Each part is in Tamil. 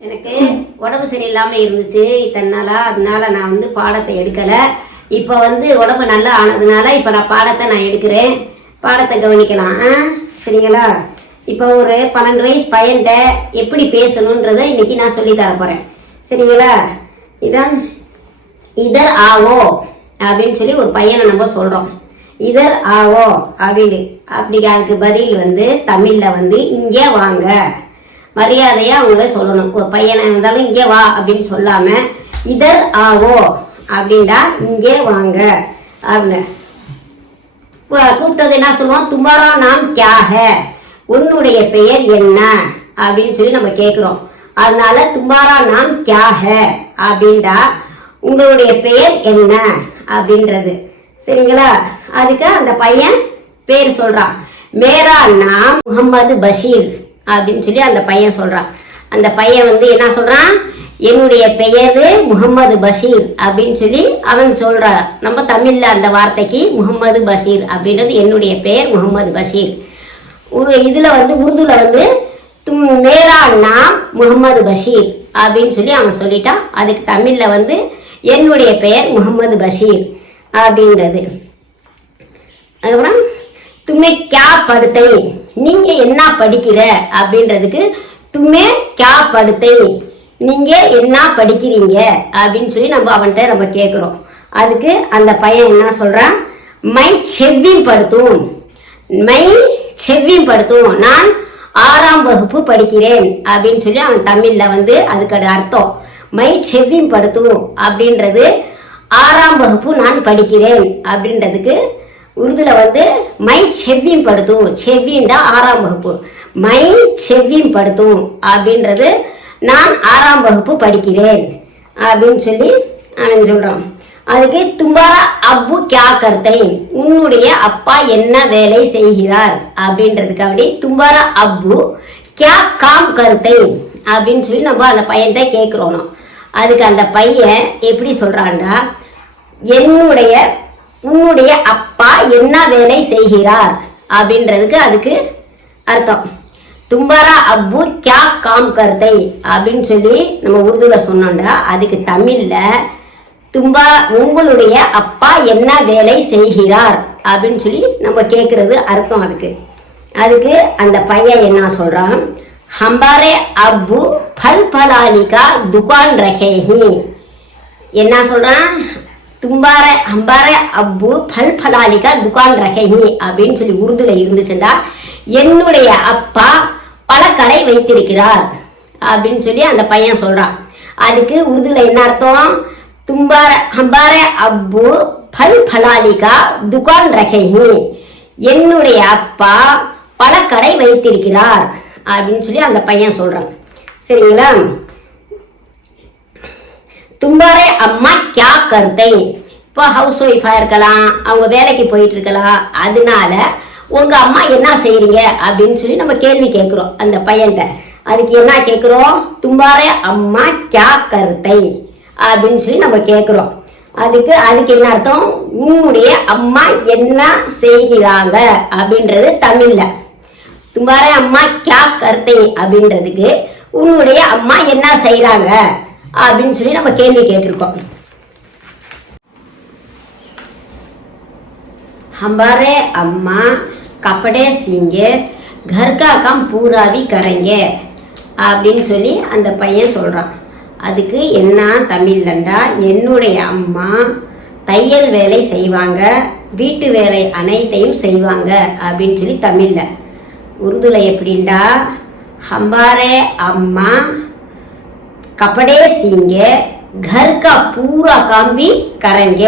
எனக்கு உடம்பு சரியில்லாமல் இருந்துச்சு இத்தனை நாளா. அதனால நான் பாடத்தை எடுக்கலை. இப்போ உடம்பு நல்லா ஆனதுனால இப்போ நான் பாடத்தை எடுக்கிறேன். பாடத்தை கவனிக்கலாம் சரிங்களா? இப்போ ஒரு 12 வயசு பையன்கிட்ட எப்படி பேசணுன்றதை இன்னைக்கு நான் சொல்லி தர போகிறேன் சரிங்களா? இதான் இதர் ஆவோ அப்படின்னு சொல்லி ஒரு பையனை நம்ம சொல்கிறோம். இதர் ஆவோ அப்படின்னு அதுக்கு பதில் தமிழில் இங்கே வாங்க மரியாதையாக அவங்கள சொல்லணும். ஒரு பையனை இருந்தாலும் இங்கே வா அப்படின்னு சொல்லாமல் இதர் ஆவோ அப்படின்டா இங்கே வாங்க அப்படின்னு கூப்பிட்டது என்ன சொல்லுவோம்? துமாரா நாம் கியா ஹே, உன்னுடைய பெயர் என்ன அப்படின்னு சொல்லி நம்ம கேட்குறோம். அதனால துமாரா நாம் கியா ஹே அப்படின்டா உங்களுடைய பெயர் என்ன அப்படின்றது சரிங்களா? அதுக்கு அந்த பையன் பேர் சொல்கிறான். மேரா நாம் முகமது பஷீர் அப்படின்னு சொல்லி அந்த பையன் சொல்கிறான். அந்த பையன் என்ன சொல்கிறான்? என்னுடைய பெயர் முகமது பஷீர் அப்படின்னு சொல்லி அவன் சொல்கிறான். நம்ம தமிழில் அந்த வார்த்தைக்கு முகமது பஷீர் அப்படின்றது என்னுடைய பெயர் முகமது பஷீர். இதில் உருதுல மேரா நாம் முகமது பஷீர் அப்படின்னு சொல்லி அவன் சொல்லிட்டான். அதுக்கு தமிழில் என்னுடைய பெயர் முகமது பஷீர் அப்படின்றது. அதுக்கப்புறம் துமே கியா படுத்தை, நீங்க என்ன படிக்கிற அப்படின்றதுக்கு துமே கியா படுத்தை, நீங்க என்ன படிக்கிறீங்க அப்படின்னு சொல்லி அவன்கிட்ட நம்ம கேட்குறோம். அதுக்கு அந்த பையன் என்ன சொல்றான்? மை செவ்வியும் படுத்தும், மை செவ்வியும் படுத்தும், நான் 6ஆம் வகுப்பு படிக்கிறேன் அப்படின்னு சொல்லி அவன் தமிழ்ல அதுக்கு அர்த்தம் மை செவ்வியும் படுத்தும் அப்படின்றது 6ஆம் வகுப்பு நான் படிக்கிறேன் அப்படின்றதுக்கு உருதுல மை செவ்வியும் படுத்தும், செவ்வின்டா 6ஆம் வகுப்பு, மை செவ்வியும் படுத்தும் அப்படின்றது நான் 6ஆம் வகுப்பு படிக்கிறேன் அப்படின்னு சொல்லி அவன் சொல்றான். அதுக்கு தும்பாரா அப்பு கியா கர்த்தை, உன்னுடைய அப்பா என்ன வேலை செய்கிறார் அப்படின்றதுக்காக தும்பாரா அப்பு கியா காம் கர்த்தை அப்படின்னு சொல்லி நம்ம அந்த பையன்கிட்ட கேட்குறோம். அதுக்கு அந்த பையன் எப்படி சொல்றான்டா, உன்னுடைய அப்பா என்ன வேலை செய்கிறார் அப்படின்றதுக்கு அதுக்கு அர்த்தம் தும்பாரா அப்பு கியா காம் கர்த்தை அப்படின்னு சொல்லி நம்ம உருதுல சொன்னோம்டா. அதுக்கு தமிழ்ல உங்களுடைய அப்பா என்ன வேலை செய்கிறார் அப்படின்னு சொல்லி நம்ம கேட்கறது அர்த்தம். அதுக்கு அந்த பையன் என்ன சொல்றான்? ஹம்பாரே அப்பு பல் பலாலிகா துகான் ரகேஹி, என்ன சொல்றான்? ஹம்பாரே அப்பு பல் பலாலிகா துகான் ரகேஹி அப்படின்னு சொல்லி உருதுல இருந்துச்சுண்டா என்னுடைய அப்பா பழக்கடை வைத்திருக்கிறார் அப்படின்னு சொல்லி அந்த பையன் சொல்றான். அதுக்கு உருதுல என்ன அர்த்தம்? ஹம்பாரே அப்பு பல் பலாலிகா துகான் ரகேஹி, என்னுடைய அப்பா பழக்கடை வைத்திருக்கிறார் அப்படின்னு சொல்லி அந்த பையன் சொல்றான் சரிங்களா? தும்பாரே அம்மா கியா கர்த்தை, இப்போ ஹவுஸ் ஒய்ஃபா இருக்கலாம், அவங்க வேலைக்கு போயிட்டு இருக்கலாம், அதனால உங்க அம்மா என்ன செய்யறீங்க அப்படின்னு சொல்லி நம்ம கேள்வி கேட்குறோம் அந்த பையன்கிட்ட. அதுக்கு என்ன கேட்குறோம்? தும்பாரே அம்மா கியா கர்த்தை அப்படின்னு சொல்லி நம்ம கேட்குறோம். அதுக்கு என்ன அர்த்தம்? உன்னுடைய அம்மா என்ன செய்கிறாங்க அப்படின்றது தமிழ்ல. தும்பாரே அம்மா கியா கர்த்தை அப்படின்றதுக்கு உன்னுடைய அம்மா என்ன செய்யறாங்க அப்படின்னு சொல்லி நம்ம கேள்வி கேட்டிருக்கோம். हमारे अम्मा कपड़े सींगे घर का काम पूरा भी करेंगे அப்படின்னு சொல்லி அந்த பையன் சொல்கிறான். அதுக்கு என்ன தமிழ்லண்டா, என்னுடைய அம்மா தையல் வேலை செய்வாங்க, வீட்டு வேலை அனைத்தையும் செய்வாங்க அப்படின்னு சொல்லி தமிழில். உருதுல எப்படின்டா, ஹம்பாரே அம்மா கப்படே சீங்க கர் கா பூரா காம்பி கரைங்க,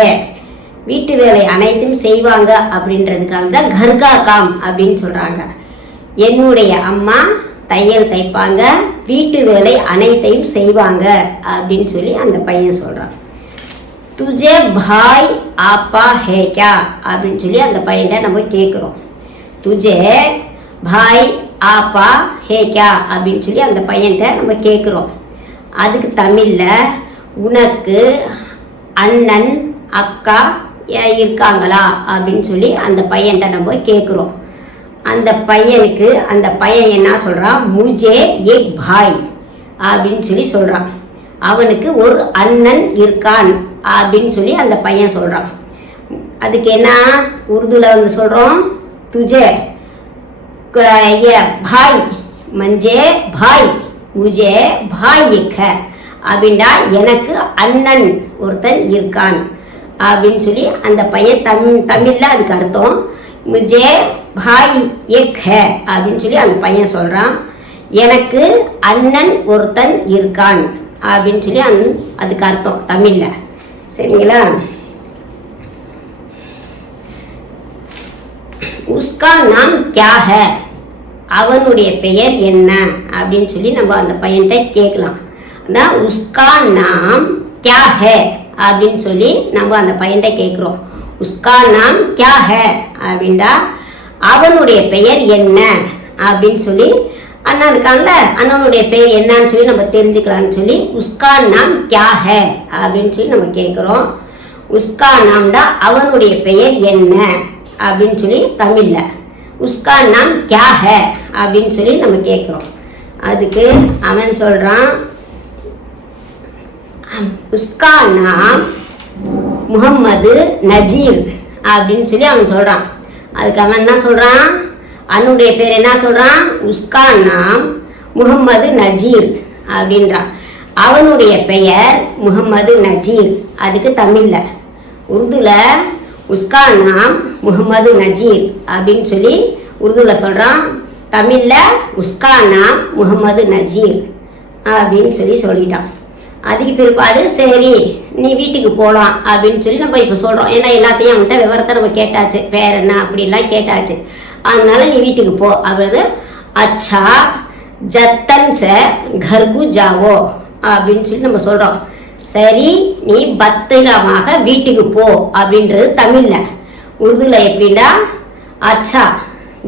வீட்டு வேலை அனைத்தும் செய்வாங்க அப்படின்றதுக்காக தான் கர்கா காம் அப்படின்னு சொல்கிறாங்க. என்னுடைய அம்மா தையல் தைப்பாங்க, வீட்டு வேலை அனைத்தையும் செய்வாங்க அப்படின்னு சொல்லி அந்த பையன் சொல்கிறான். துஜே பாய் ஆப்பா ஹே கியா அப்படின்னு சொல்லி அந்த பையன்கிட்ட நம்ம கேட்குறோம். துஜே பாய் ஆப்பா ஹே கியா அப்படின்னு சொல்லி அந்த பையன்கிட்ட நம்ம கேட்குறோம். அதுக்கு தமிழில் உனக்கு அண்ணன் அக்கா இருக்காங்களா அப்படின்னு சொல்லி அந்த பையன்கிட்ட நம்ம கேட்குறோம். அந்த பையன் என்ன சொல்கிறான்? முஜே ஏக் பாய் அப்படின்னு சொல்லி சொல்கிறான். அவனுக்கு ஒரு அண்ணன் இருக்கான் அப்படின்னு சொல்லி அந்த பையன் சொல்கிறான். அதுக்கு என்ன உருதுல வந்து சொல்கிறோம், துஜே பாய் மஞ்சே பாய் முஜே பாய் எக்க அப்படின்டா எனக்கு அண்ணன் ஒருத்தன் இருக்கான் அப்படின்னு சொல்லி அந்த பையன் தமிழில் அதுக்கு அர்த்தம் முஜே பாய் எக் ஹே அப்படின்னு சொல்லி அந்த பையன் சொல்கிறான். எனக்கு அண்ணன் ஒருத்தன் இருக்கான் அப்படின்னு சொல்லி அதுக்கு அர்த்தம் தமிழில். சரிங்களா? உஸ்கா நாம் கியா ஹே, அவனுடைய பெயர் என்ன அப்படின்னு சொல்லி நம்ம அந்த பையன்கிட்ட கேட்கலாம். அதான் உஸ்கா நாம் கியா ஹே அப்படின்னு சொல்லி நம்ம அந்த பையன்கிட்ட கேட்குறோம். உஸ்கா நாம் கியா ஹே அப்படின்டா அவனுடைய பெயர் என்ன அப்படின்னு சொல்லி அண்ணா இருக்கான்ல, அண்ணனுடைய பெயர் என்னன்னு சொல்லி நம்ம தெரிஞ்சுக்கலான்னு சொல்லி உஸ்கா நாம் கியா ஹே அப்படின்னு சொல்லி நம்ம கேட்குறோம். உஸ்கா நாம்டா அவனுடைய பெயர் என்ன அப்படின்னு சொல்லி தமிழில், உஸ்கா நாம் கியா ஹே அப்படின்னு சொல்லி நம்ம கேட்குறோம். அதுக்கு அவன் சொல்கிறான், உஸ்கா நாம் முகம்மது நஜீர் அப்படின்னு சொல்லி அவன் சொல்கிறான். அதுக்கு அவன் என்ன சொல்கிறான், அவனுடைய பேர் என்ன சொல்கிறான், உஸ்கா நாம் முகம்மது நஜீர் அப்படின்றான். அவனுடைய பெயர் முகம்மது நஜீர். அதுக்கு தமிழில் உருதுல உஸ்கா நாம் முகம்மது நஜீர் அப்படின்னு சொல்லி உருதுவில் சொல்கிறான். தமிழில் உஸ்கா நாம் முகம்மது நஜீர் அப்படின்னு சொல்லி சொல்லிட்டான். அதுக்கு பிற்பாடு சரி நீ வீட்டுக்கு போகலாம் அப்படின்னு சொல்லி நம்ம இப்போ சொல்கிறோம். ஏன்னா எல்லாத்தையும் அவன்கிட்ட விவரத்தை நம்ம கேட்டாச்சு, பேர் என்ன அப்படிலாம் கேட்டாச்சு. அதனால நீ வீட்டுக்கு போ அப்படின்னு. அச்சா ஜத்தன் சே கர்கு ஜாவோ அப்படின்னு சொல்லி நம்ம சொல்கிறோம். சரி நீ பத்திரமாக வீட்டுக்கு போ அப்படின்றது தமிழில். உருதுல எப்படின்னா அச்சா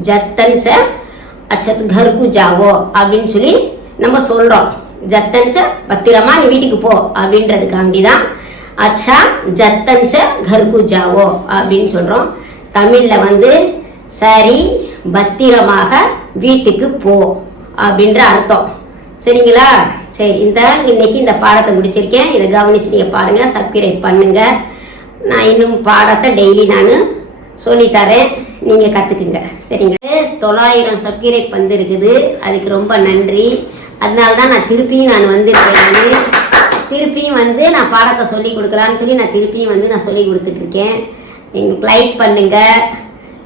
ஜத்தன் சே அச்சா கர்கு ஜாவோ அப்படின்னு சொல்லி நம்ம சொல்கிறோம். ஜத்தன் சே பத்திரமா நீ வீட்டுக்கு போ அப்படின்றதுக்காண்டி தான் அச்சா ஜத்தன் சே கர்கு ஜாவோ அப்படின்னு சொல்கிறோம். தமிழில் வந்து சரி பத்திரமாக வீட்டுக்கு போ அப்படின்ற அர்த்தம். சரிங்களா? சரி, இன்னைக்கு இந்த பாடத்தை முடிச்சிருக்கேன். இதை கவனிச்சு நீங்கள் பாருங்கள், சப்ஸ்கிரைப் பண்ணுங்கள். நான் இன்னும் பாடத்தை டெய்லி நான் சொல்லித்தரேன், நீங்கள் கற்றுக்குங்க. சரிங்க? 900 சப்ஸ்கிரைப் வந்துருக்குது, அதுக்கு ரொம்ப நன்றி. அதனால தான் நான் திருப்பியும் வந்திருக்கேன். திருப்பியும் நான் பாடத்தை சொல்லி கொடுக்கலான்னு சொல்லி நான் திருப்பியும் நான் சொல்லி கொடுத்துட்ருக்கேன். எங்களுக்கு லைக் பண்ணுங்கள்,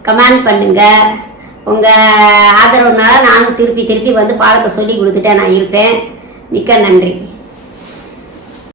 கமெண்ட் பண்ணுங்கள். உங்கள் ஆதரவுனால நானும் திருப்பி பாடத்தை சொல்லி கொடுத்துட்டே நான் இருப்பேன். மிக்க நன்றி.